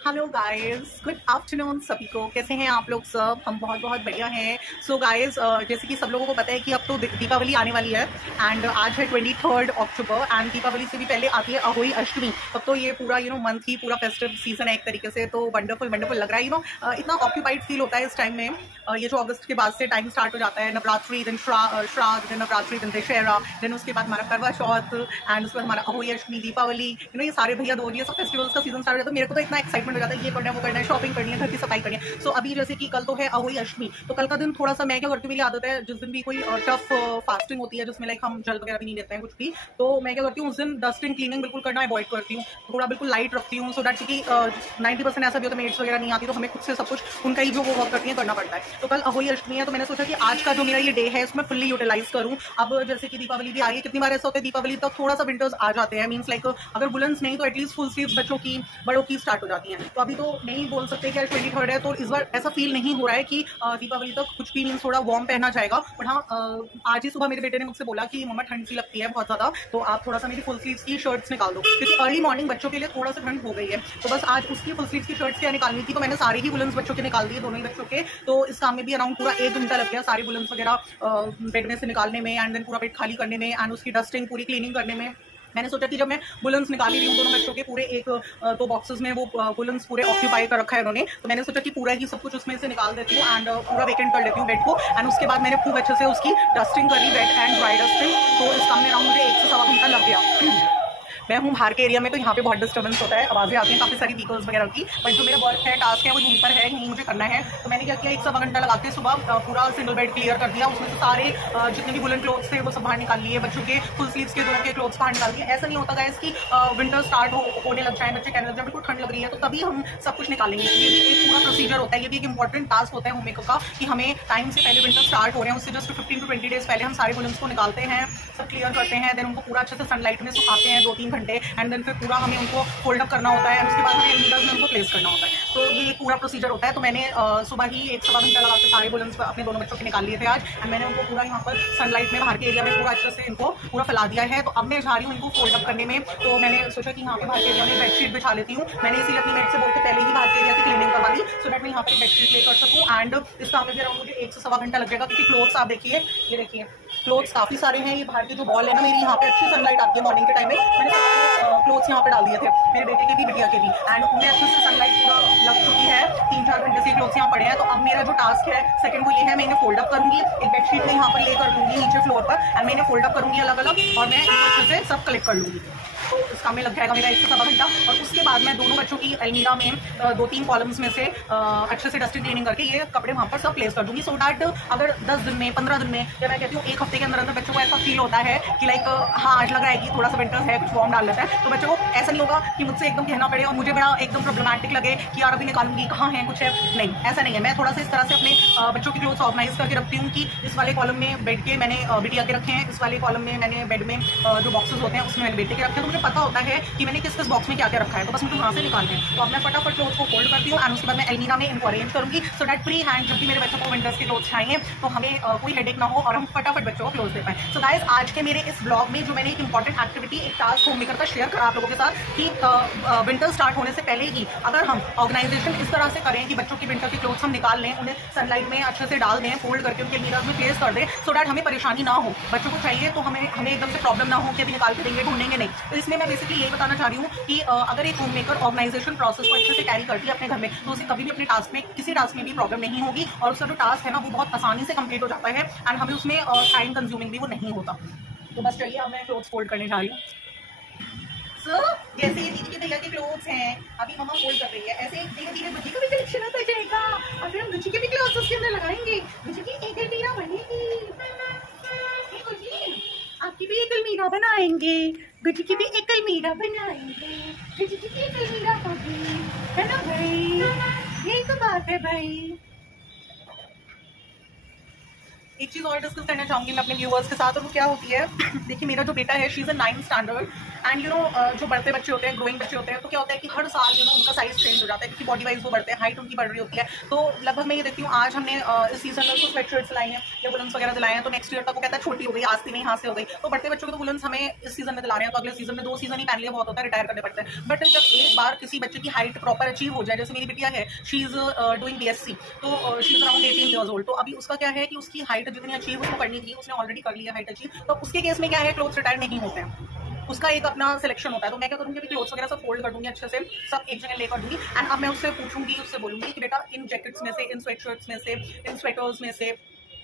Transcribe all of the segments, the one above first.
Hello guys, good afternoon सभी को। कैसे हैं आप लोग सब? हम बहुत बहुत बढ़िया हैं। सो गाइस, जैसे कि सब लोगों को पता है कि अब तो दीपावली आने वाली है एंड आज है 23 अक्टूबर एंड दीपावली से भी पहले आती है अहोई अष्टमी। तब तो ये पूरा मंथ ही पूरा फेस्टिव सीजन है एक तरीके से। तो वंडरफुल लग रहा है। इतना ऑक्यूपाइड फील होता है इस टाइम में। ये जो अगस्त के बाद से टाइम स्टार्ट हो जाता है, नवरात्रि, दिन श्राद्ध, दिन नवरात्रि, दिन दशहरा, दिन उसके बाद हमारा करवा चौथ एंड उसके बाद हमारा अहोई अष्टमी, दीपावली, ये सारे भैया दूज, ये सब फेस्टिवल्स का सीजन स्टार्ट हो जाता है। मेरे को तो इतना एक्साइटमेंट हो जाता है, ये करना है, वो करना है, शॉपिंग करनी है, घर की सफाई करनी है। सो अभी जैसे कि कल तो है अहोई अष्टमी, तो कल का दिन थोड़ा सा मैं क्या करती हूँ, मेरी आदत है जिस दिन भी कोई टफ फास्टिंग होती है जिसमें लाइक हम जल वगैरह भी नहीं लेते हैं कुछ भी, तो मैं क्या करती हूँ उस दिन डस्टिंग क्लीनिंग बिल्कुल करना अवॉइड करती हूँ। थोड़ा बिल्कुल लाइट रखती हूँ सो दैट, क्योंकि 90% ऐसा भी होता है मेड्स वगैरह नहीं आती, तो हमें खुद से सब कुछ उनका ही जो वो वर्क करती है करना पड़ता है। तो कल अहोई अष्टमी है, तो मैंने सोचा कि आज का जो मेरा ये डे है उसमें फुल्ली यूटिलाइज करूँ। अब जैसे कि दीपावली भी आ रही है, कितनी बार ऐसा होता है दीपावली तक थोड़ा सा विंटर्स आ जाते हैं, मीन्स लाइक अगर बुलेंस नहीं तो एटलीस्ट फुल स्लीव्स बच्चों की, बड़ों की स्टार्ट हो जाती हैं। तो अभी तो नहीं बोल सकते कि आज 23 है, तो इस बार ऐसा फील नहीं हो रहा है कि दीपावली तक कुछ भी मीन्स थोड़ा वार्म पहना जाएगा। बट हाँ, आज ही सुबह मेरे बेटे ने मुझसे बोला कि मम्मा ठंड सी लगती है बहुत ज्यादा, तो आप थोड़ा सा मेरी फुल स्लीव्स की शर्ट्स निकाल दो, क्योंकि अर्ली मॉर्निंग बच्चों के लिए थोड़ा सा ठंड हो गई है। तो बस आज उसकी फुल स्लीव्स की शर्ट्स क्या निकालनी थी, तो मैंने सारे ही बुलेंस बच्चों के निकाल दिए, दोनों ही बच्चों के। तो इस काम में भी अराउंड पूरा 1 घंटा लग गया, सारे बुलेंस वगैरह बेड में से निकालने में एंड देन पूरा बेड खाली करने में एंड उसकी डस्टिंग पूरी क्लीनिंग करने में। मैंने सोचा कि जब मैं बुलेंस निकाल रही हूँ दोनों बच्चों के, पूरे एक तो बॉक्सेस में वो बुलेंस पूरे ऑक्यूपाई कर रखा है उन्होंने, तो मैंने सोचा कि पूरा ही सब कुछ उसमें से निकाल देती हूँ एंड पूरा वेकेंट कर लेती हूँ बेड को। एंड उसके बाद मैंने खूब अच्छे से उसकी डस्टिंग करी, वेट एंड ड्राई डस्टिंग। तो इस काम में अराउंड मुझे 1 से सवा घंटा लग गया। मैं हूँ बाहर के एरिया में, तो यहाँ पे बहुत डिस्टर्बेंस होता है, आवाजें आती हैं काफी सारी व्हीकल्स वगैरह की, बट जो मेरा वर्क है, टास्क है, वो यहीं पर है, यहीं मुझे करना है। तो मैंने क्या किया, 1 सवा घंटा लगाते सुबह पूरा सिंगल बेड क्लियर कर दिया, उसमें से सारे जितने भी वुलन क्लोथ्स थे वो सब बाहर निकाल लिए, बच्चों के फुल स्लीव्स के दोनों के क्लोथ्स बाहर निकाल दिए। ऐसा नहीं होता गाइस कि विंटर स्टार्ट होने लग जाए, बच्चे कहने लग जाए बिल्कुल ठंड लग रही है तो तभी हम सब कुछ निकालेंगे। ये भी एक पूरा प्रोसीजर होता है, ये भी एक इंपॉर्टेंट टास्क होता है होम मेकर का, कि हमें टाइम से पहले विंटर स्टार्ट हो रहे हैं उससे जस्ट 15 to 20 डेज पहले हम सारे वुलन्स को निकालते हैं, सब क्लियर करते हैं, देन उनको पूरा अच्छे से सनलाइट में सुखाते हैं 2-3 घंटे एंड देन फिर पूरा हमें उनको फोल्ड अप करना होता है, उसके बाद हमें एल्मीराज में उनको प्लेस करना होता है। तो ये पूरा प्रोसीजर होता है। तो मैंने सुबह ही 1 सवा घंटा लगा के सारे बुलेंस अपने दोनों बच्चों के निकाल लिए थे आज एंड मैंने उनको पूरा यहाँ पर सनलाइट में बाहर के एरिया में पूरा अच्छे से इनको पूरा फैला दिया है। तो अब मैं जा रही हूँ इनको फोल्ड अप करने में। तो मैंने सोचा कि यहाँ पे बाहर के एरिया में बेडशीट बिछा लेती हूँ। मैंने इसीलिए अपनी बेड से बोल के पहले ही बाहर के एरिया की क्लीनिंग करवा ली, सो दैट मैं यहाँ पे बेडशीट ले कर सकूँ। एंड इस काम में भी अराउंड मुझे 1 से सवा घंटा लग जाएगा, क्योंकि क्लोथ्स आप देखिए, ये देखिए क्लोथ्स काफी सारे हैं। ये बाहर की जो वॉल है ना मेरी, यहाँ पे अच्छी सनलाइट आती है मॉर्निंग के टाइम में, मैंने सारे क्लोथ्स यहाँ पे डाल दिए थे, मेरे बेटे के भी, बिटिया के भी, एंड उनमें अच्छे से सनलाइट पूरा लग चुकी है। 3-4 घंटे से क्लोथ्स यहाँ पड़े हैं। तो अब मेरा जो टास्क है सेकंड वो ये है, मैं इन्हें फोल्ड अप करूंगी, एक बेडशीट में यहाँ पर ले कर दूंगी नीचे फ्लोर पर एंड मैं इन्हें फोल्ड अप करूंगी अलग अलग, और मैं अच्छे से सब कलेक्ट कर लूंगी। तो इस काम में लग जाएगा मेरा 1 से सवा घंटा। और उसके बाद मैं दोनों बच्चों की अलमीरा में 2-3 कॉलम्स में से अच्छे से डस्टिंग क्लीनिंग करके ये कपड़े वहां पर सब प्लेस कर दूंगी, सो दैट अगर 10 दिन में, 15 दिन में, या मैं कहती हूँ 1 हफ्ते के अंदर अंदर बच्चों को ऐसा फील होता है कि लाइक हाँ आज लग रहा है कि थोड़ा सा विंटर है, कुछ वार्म डाल लेता है, तो बच्चों को ऐसा नहीं होगा कि मुझसे एकदम कहना पड़े और मुझे बड़ा एकदम प्रॉब्लमैटिक लगे कि यार अभी निकालूंगी, कहाँ है, कुछ है। नहीं, ऐसा नहीं है। मैं थोड़ा सा इस तरह से अपने बच्चों की क्लोथ्स ऑर्गेनाइज करके रखती हूँ कि इस वाले कॉलम में बेड के मैंने बिटिया के रखे हैं, इस वाले कॉलम में मैंने बेड में जो बॉक्सेस होते हैं उसमें मैंने बेटे के रखे हैं। तो मुझे पता होता है कि मैंने किस किस बॉक्स में क्या क्या रखा है, तो बस मुझे वहां से निकालना है। तो अब मैं फटाफट क्लोथ्स को फोल्ड करती हूँ एंड उसके बाद मैं अलमीरा में इनको अरेंज करूंगी, सो दैट फ्री हैंड जब भी मेरे बच्चों को विंटर्स के क्लोथ्स चाहिए तो हमें कोई हेडेक ना हो और हम फटाफट बच्चों को क्लोथ दे पाए। सो गाइस, आज के मेरे इस ब्लॉग में जो मैंने एक इंपॉर्टेंट एक्टिविटी, एक टास्क होम मेकर का शेयर करा आप लोगों के साथ, कि विंटर स्टार्ट होने से पहले ही अगर हम ऑर्गेनाइजेशन इस तरह से करें कि बच्चों की विंटर के क्लोथ्स हम निकाल लें, उन्हें सनलाइट में अच्छे से डाल दें, फोल्ड करके उनके अलमीराज में प्लेस कर दें, सो दैट हमें परेशानी ना हो। बच्चों को चाहिए तो हमें एकदम से प्रॉब्लम ना हो कि अभी निकाल के देंगे, ढूंढेंगे नहीं। तो इसमें मैं बेसिकली यही बताना चाह रही हूँ कि अगर एक होम मेकर ऑर्गेनाइजेशन प्रोसेस को अच्छे से कैरी करती है अपने घर में, तो उसे कभी भी अपने टास्क में, किसी टास्क में भी प्रॉब्लम नहीं होगी और उसका जो टास्क है ना वो बहुत आसानी से कंप्लीट हो जाता है एंड हमें उसमें टाइम कंज्यूमिंग भी वो नहीं होता। तो बस चलिए अब मैं क्लोथ्स फोल्ड करने जा रही हूँ। जैसे ये दीदी के भैया के क्लोथ्स हैं, अभी मम्मा फोल्ड कर रही है, ऐसे धीरे धीरे बुच्ची का भी कलेक्शन आता जाएगा और फिर हम बुच्ची के भी क्लोथ्स उसके अंदर लगाएंगे। बुच्ची की एक अलमीरा बनेगी, आपकी भी एक अलमीरा बनाएंगे, गुड्डी की भी एक अलमीरा बनाएंगे, गुड्डी की भी एक अलमीरा होगी, है ना भाई? यही तो बात है भाई। एक चीज़ और डिस्कस करना चाहूँगी मैं अपने व्यूअर्स के साथ, और वो क्या होती है देखिए मेरा जो बेटा है she is a 9th standard and जो बढ़ते बच्चे होते हैं, ग्रोइंग बच्चे होते हैं, तो क्या होता है कि हर साल उनका साइज चेंज हो जाता है क्योंकि बॉडी वाइज वो बढ़ते हैं, हाइट उनकी बढ़ रही होती है। तो लगभग मैं ये देखती हूँ आज हमने इस सीजन में उसको स्वेटशर्ट सिलाई हैं या वुलन्स वगैरह दिलाए हैं, तो नेक्स्ट ईयर तक वो कहता है छोटी हो गई, आस्ती नहीं हाथ से हो गई। तो बढ़ते बच्चों को तो वुलन्स हमें इस सीजन में दिला रहे हैं, तो अगले सीजन में 2 सीजन ही पहन लिया बहुत होता है, रिटायर करने पड़ते हैं। बट जब एक बार किसी बच्चे की हाइट प्रॉपर अचीव हो जाए, जैसे मेरी बिटिया है शी इज डूइंग BSc, तो she is around 18 years old, तो अभी उसका क्या है कि उसकी हाइट जितनी अचीव उसको करनी थी उसने ऑलरेडी कर लिया हाइट अचीव। तो उसके केस में क्या है, क्लोथ्स रिटायर नहीं होते हैं, उसका एक अपना सिलेक्शन होता है। तो मैं क्या करूँगी, अभी क्लोथ्स वगैरह सब फोल्ड कर दूंगी अच्छे से, सब एक जगह लेकर दूंगी एंड अब मैं उससे पूछूंगी, उससे बोलूंगी कि बेटा इन जैकेट्स में से, इन स्वेटशर्ट्स में से, इन स्वेटर्स में से,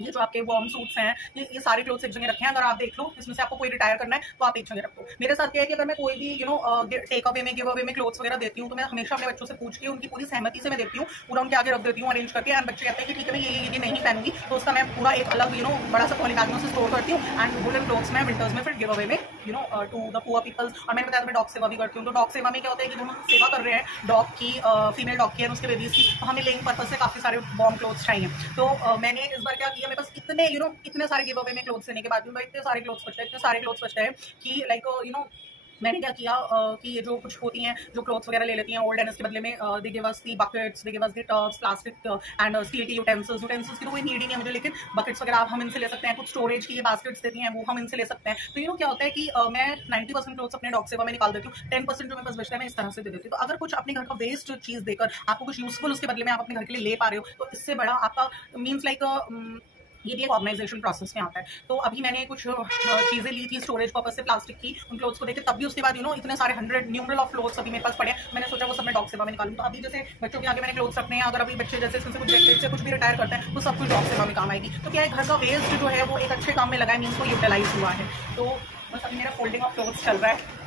ये जो आपके वार्म सूट्स हैं, ये सारे क्लोथ्स एक जगह रखे हैं, अगर आप देख लो इसमें से आपको कोई रिटायर करना है तो आप एक जगह रख दो। मेरे साथ क्या है कि अगर मैं कोई भी टेक अवे में, गिव अवे में क्लोथ्स वगैरह देती हूँ, तो मैं हमेशा अपने बच्चों से पूछ के उनकी पूरी सहमति से मैं देती हूँ, पूरा उनके आगे रख देती हूँ अरेंज करके, एंड बच्चे कहते हैं कि ठीक है मैं ये नहीं पहनूंगी, तो उसका मैं पूरा एक अलग बड़ा सा पॉली बैग में स्टोर करती हूँ एंड वुलन क्लोथ्स में विंटर्स में फिर गिव अवे में टू द पुअर पीपल्स। और मैंने बताया मैं डॉग सेवा भी करती हूँ, तो डॉग सेवा में क्या होता है कि हम सेवा कर रहे हैं डॉग की, फीमेल डॉग की और उसके बेबीज की, तो हमें लेइंग पर्पज से काफी सारे वार्म क्लोथ्स चाहिए। तो मैंने इस बार क्या किया, मेरे पास इतने सारे गिव अवे में क्लोथ्स देने के बाद इतने सारे क्लोथ्स बचते हैं कि लाइक मैंने क्या किया कि ये जो कुछ होती हैं जो क्लोथ्स वगैरह ले लेती हैं ओल्ड एंड इसके बदले में they give us the buckets, they give us the tubs, plastic and steel की यूटेंसिल्स की तो कोई नीड ही नहीं है मुझे, लेकिन बकेट्स वगैरह आप हम इनसे ले सकते हैं, कुछ स्टोरेज की ये बास्केट्स देती हैं वो हम इनसे ले सकते हैं। तो क्या होता है कि मैं 90% क्लोथ्स अपने डॉग सेवा में निकाल देती हूँ, 10% जो मेरे पास बचता है मैं इस तरह से दे देती हूँ। तो अगर कुछ अपने घर का वेस्ट चीज़ देकर आपको कुछ यूजफुल उसके बदले में आप अपने घर के लिए ले पा रहे हो, तो इससे बड़ा आपका मीन्स लाइक ये भी एक ऑर्गेनाइजेशन प्रोसेस में आता है। तो अभी मैंने कुछ चीज़ें ली थी स्टोरेज पर्पज से प्लास्टिक की, उन क्लोथ्स को देखे, तब भी उसके बाद इतने सारे 100 न्यूमरल ऑफ क्लोथ्स अभी मेरे पास पड़े हैं, मैंने सोचा वो सब मैं डॉग सेवा में निकालूं। तो अभी जैसे बच्चों के आगे मैंने क्लोथ्स रखने हैं, अगर अभी बच्चे जैसे इसमें से कुछ जैकेट से कुछ भी रिटायर करते हैं तो सब कुछ डॉग सेवा में काम आएगी। तो क्या है, घर का वेस्ट जो है वो एक अच्छे काम में लगा है, मीन्स को यूटिलाइज हुआ है। तो बस अभी मेरा फोल्डिंग ऑफ क्लोथ्स चल रहा है।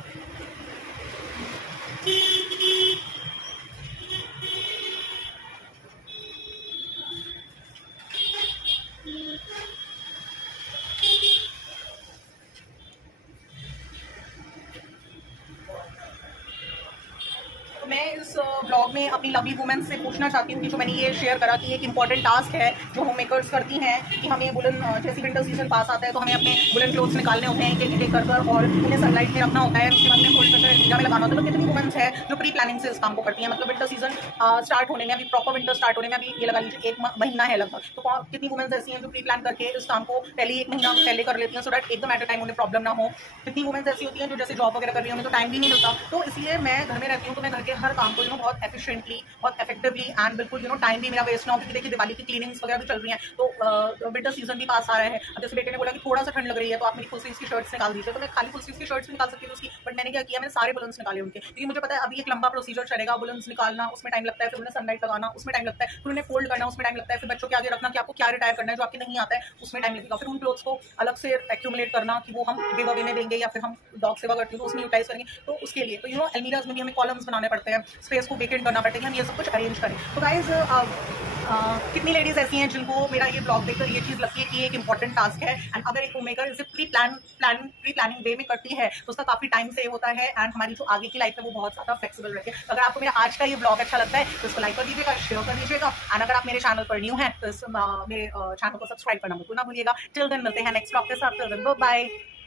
मैं इस ब्लॉग में अपनी लवली वुमेन से पूछना चाहती हूँ कि जो मैंने ये शेयर करा कि एक इंपॉर्टेंट टास्क है जो होम मेकर्स करती हैं कि हमें वुलन जैसे विंटर सीजन पास आता है तो हमें अपने वुलन क्लोथ्स निकालने होते हैं एक कर और उन्हें सनलाइट में रखना होता है, उसके बाद में फोल्ड करके मीडिया में लगाना होता है। तो कितनी वुमेन्स है जो प्री प्लानिंग से इस काम को करती हैं, मतलब विंटर सीजन स्टार्ट होने में, अभी प्रॉपर विंटर स्टार्ट होने में अभी ये लगा लीजिए 1 महीना है लगभग, तो कितनी वुमेन्स ऐसी हैं जो प्री प्लान करके इस काम को पहले 1 महीना पहले कर लेती हैं सो दैट एकदम एट अ टाइम उन्हें प्रॉब्लम ना हो। कितनी वुमेन्स ऐसी होती हैं जो जैसे जॉब वगैरह कर रही होंगी तो टाइम भी नहीं मिलता, तो इसलिए मैं घर में रहती हूँ तो मैं घर के हर काम को बहुत एफिशिएंटली और इफेक्टिवली एंड बिल्कुल टाइम भी मेरा वेस्ट ना हो, क्योंकि देखिए दिवाली की क्लीनिंग्स वगैरह भी चल रही हैं, तो विंटर सीजन भी पास आ रहा है। अब जैसे बेटे ने बोला कि थोड़ा सा ठंड लग रही है तो आप मेरी फुल स्लीव्स की शर्ट्स निकाल दीजिए, तो मैं खाली फुल स्लीव्स की शर्ट्स निकाल सकती हूँ उसकी, बट मैंने क्या किया, मैंने सारे बुलन्स निकाले उनके, क्योंकि मुझे पता है अभी एक लंबा प्रोसीजर चलेगा, बुलन्स निकालना उसमें टाइम लगता है, फिर उन्हें सनलाइट लगाना उसमें टाइम लगता है, फिर उन्हें फोल्ड करना उसमें टाइम लगता है, फिर बच्चों के आगे रखना कि आपको क्या रिटायर करना है जो आपके नहीं आता है उसमें टाइम लगेगा, फिर उन क्लोथ्स को अलग से एक्यूमुलेट करना कि वो हम गिव अवे में देंगे या फिर हम डॉग सेवा करते हैं तो उसमें यूटिलाइज करेंगे, तो उसके लिए तो अलमीराज में भी हमें कॉलम्स बनाने पड़ते हैं, स्पेस को वेकेंट करना पड़ता है, हम ये सब कुछ अरेंज करें। तो गाइज कितनी लेडीज ऐसी हैं जिनको मेरा ये ब्लॉग देखकर ये चीज़ लगती है कि एक इंपॉर्टेंट टास्क है, एंड अगर एक होममेकर इसे प्री प्लानिंग वे में करती है तो उसका काफी टाइम सेव होता है एंड हमारी जो आगे की लाइफ है वो बहुत ज्यादा फ्लेक्सिबल रहती है। तो अगर आपको मेरा आज का ये ब्लॉग अच्छा लगता है तो इसको लाइक कर दीजिएगा, शेयर कर दीजिएगा, एंड अगर आप मेरे चैनल पर न्यू हैं तो मेरे चैनल को सब्सक्राइब करना बिल्कुल ना भूलिएगा। टिल देन मिलते हैं नेक्स्ट ब्लॉग के साथ, टिल देन बाय।